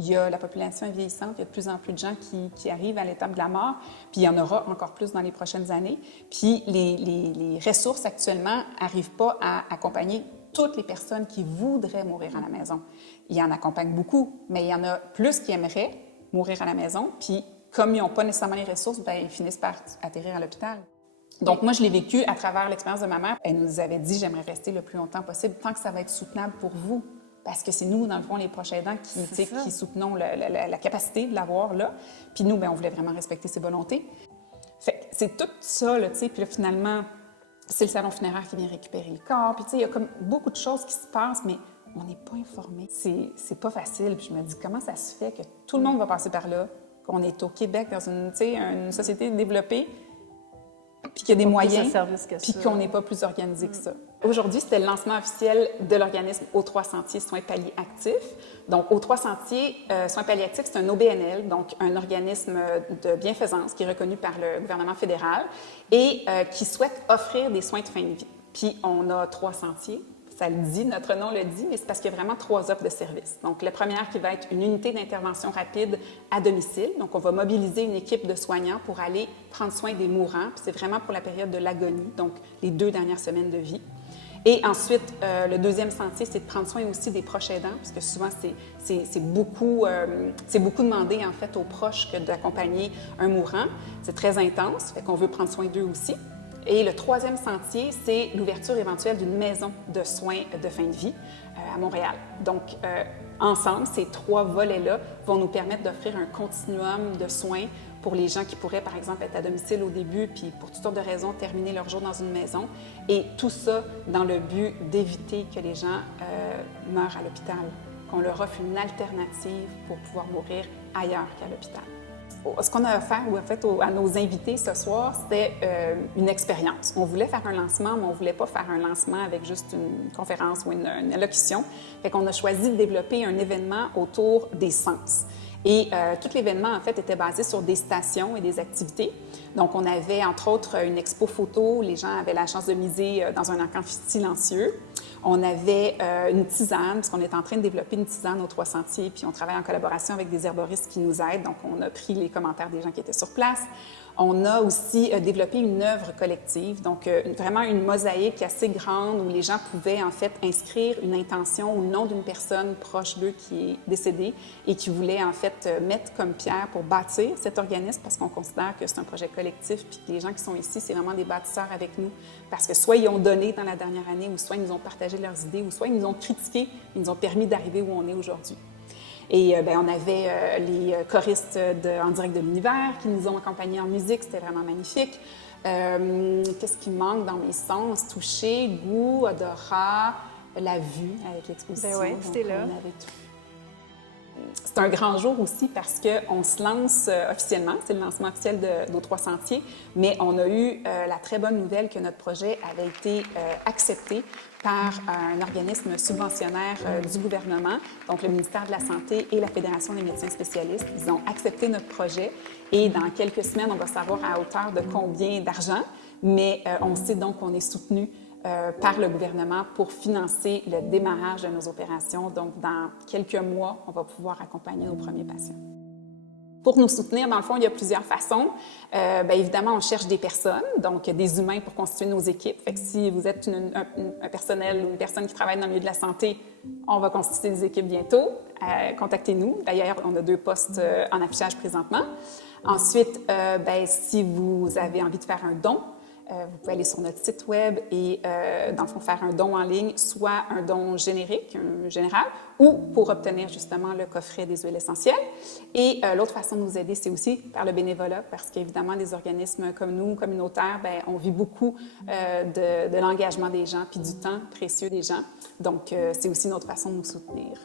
il y a la population est vieillissante, il y a de plus en plus de gens qui arrivent à l'étape de la mort, puis il y en aura encore plus dans les prochaines années. Puis les ressources actuellement n'arrivent pas à accompagner toutes les personnes qui voudraient mourir à la maison. Il y en accompagne beaucoup, mais il y en a plus qui aimeraient mourir à la maison, puis comme ils n'ont pas nécessairement les ressources, bien, ils finissent par atterrir à l'hôpital. Donc, moi, je l'ai vécu à travers l'expérience de ma mère. Elle nous avait dit, j'aimerais rester le plus longtemps possible, tant que ça va être soutenable pour vous. Parce que c'est nous, dans le fond, les proches aidants qui soutenons la capacité de l'avoir là. Puis nous, bien, on voulait vraiment respecter ses volontés. Fait que c'est tout ça, là, tu sais. Puis là, finalement, c'est le salon funéraire qui vient récupérer le corps. Puis tu sais, il y a comme beaucoup de choses qui se passent, mais on n'est pas informé. C'est pas facile. Puis je me dis, comment ça se fait que tout le monde va passer par là, qu'on est au Québec, dans une société développée, puis qu'il y a des moyens, puis qu'on n'est pas plus organisé que ça. Aujourd'hui, c'était le lancement officiel de l'organisme O3 Sentiers Soins palliatifs. Donc, O3 Sentiers Soins palliatifs, c'est un OBNL, donc un organisme de bienfaisance qui est reconnu par le gouvernement fédéral et qui souhaite offrir des soins de fin de vie. Puis, on a 3 sentiers. Ça le dit, notre nom le dit, mais c'est parce qu'il y a vraiment 3 offres de services. Donc, la première qui va être une unité d'intervention rapide à domicile. Donc, on va mobiliser une équipe de soignants pour aller prendre soin des mourants. Puis c'est vraiment pour la période de l'agonie, donc les 2 dernières semaines de vie. Et ensuite, le deuxième sentier, c'est de prendre soin aussi des proches aidants, parce que souvent, c'est beaucoup demandé, en fait, aux proches que d'accompagner un mourant. C'est très intense, fait qu'on veut prendre soin d'eux aussi. Et le troisième sentier, c'est l'ouverture éventuelle d'une maison de soins de fin de vie à Montréal. Donc, ensemble, ces 3 volets-là vont nous permettre d'offrir un continuum de soins pour les gens qui pourraient, par exemple, être à domicile au début, puis pour toutes sortes de raisons, terminer leur jour dans une maison. Et tout ça dans le but d'éviter que les gens meurent à l'hôpital, qu'on leur offre une alternative pour pouvoir mourir ailleurs qu'à l'hôpital. Ce qu'on a offert en fait, à nos invités ce soir, c'était une expérience. On voulait faire un lancement, mais on ne voulait pas faire un lancement avec juste une conférence ou une allocution. Fait qu'on a choisi de développer un événement autour des sens. Et tout l'événement, en fait, était basé sur des stations et des activités. Donc, on avait, entre autres, une expo photo où les gens avaient la chance de miser dans un encamp silencieux. On avait une tisane, parce qu'on est en train de développer une tisane aux 3 sentiers, puis on travaille en collaboration avec des herboristes qui nous aident. Donc, on a pris les commentaires des gens qui étaient sur place. On a aussi développé une œuvre collective, donc vraiment une mosaïque assez grande où les gens pouvaient en fait inscrire une intention ou le nom d'une personne proche d'eux qui est décédée et qui voulait en fait mettre comme pierre pour bâtir cet organisme parce qu'on considère que c'est un projet collectif puis que les gens qui sont ici, c'est vraiment des bâtisseurs avec nous parce que soit ils ont donné dans la dernière année ou soit ils nous ont partagé leurs idées ou soit ils nous ont critiqué, ils nous ont permis d'arriver où on est aujourd'hui. Et on avait les choristes en direct de l'univers qui nous ont accompagnés en musique, c'était vraiment magnifique. Qu'est-ce qui manque dans mes sens? Toucher, goût, odorat, la vue avec l'exposition. Ben oui, c'était là. C'est un grand jour aussi parce qu'on se lance officiellement, c'est le lancement officiel de nos 3 sentiers, mais on a eu la très bonne nouvelle que notre projet avait été accepté par un organisme subventionnaire du gouvernement, donc le ministère de la Santé et la Fédération des médecins spécialistes. Ils ont accepté notre projet et dans quelques semaines, on va savoir à hauteur de combien d'argent, mais on sait donc qu'on est soutenu par le gouvernement pour financer le démarrage de nos opérations. Donc, dans quelques mois, on va pouvoir accompagner nos premiers patients. Pour nous soutenir, dans le fond, il y a plusieurs façons. Évidemment, on cherche des personnes, donc des humains pour constituer nos équipes. Fait que si vous êtes un personnel ou une personne qui travaille dans le milieu de la santé, on va constituer des équipes bientôt. Contactez-nous. D'ailleurs, on a 2 postes en affichage présentement. Ensuite, si vous avez envie de faire un don, vous pouvez aller sur notre site web et, dans le fond, faire un don en ligne, soit un don générique, un général, ou pour obtenir justement le coffret des huiles essentielles. Et l'autre façon de nous aider, c'est aussi par le bénévolat, parce qu'évidemment, des organismes comme nous, communautaires, on vit beaucoup de l'engagement des gens puis du temps précieux des gens. Donc, c'est aussi notre façon de nous soutenir.